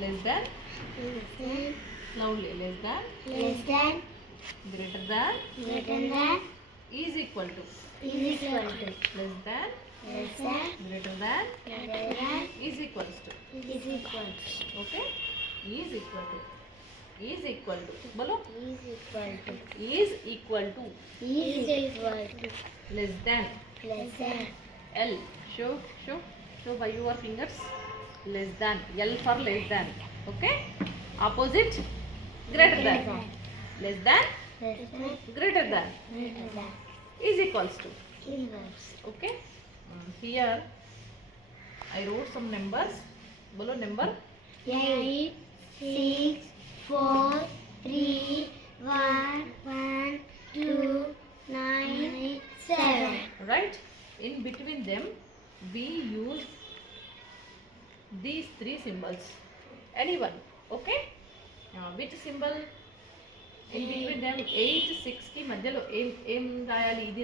less than, less than, loudly, less than, less than, greater than, greater than, is equal to, is equal to, less than, less than, greater than, greater than, is equals to. is equal to, Okay, is equal to, is equal to, बोलो, is equal to, is equal to, is equal to, less than, less than, L, show by your fingers, less than, L for less than. Okay, opposite, greater than, less than, less than, greater than, greater than, is equals to. equals. Okay, here I wrote some numbers. बोलो number. 8, 6, 4, 3, 1, 1, 2, 9, 7. Right, in between them we use these three symbols, anyone. Okay, which symbol in between them 8 6 की मध्यलो ఏం రాయాలి ఇది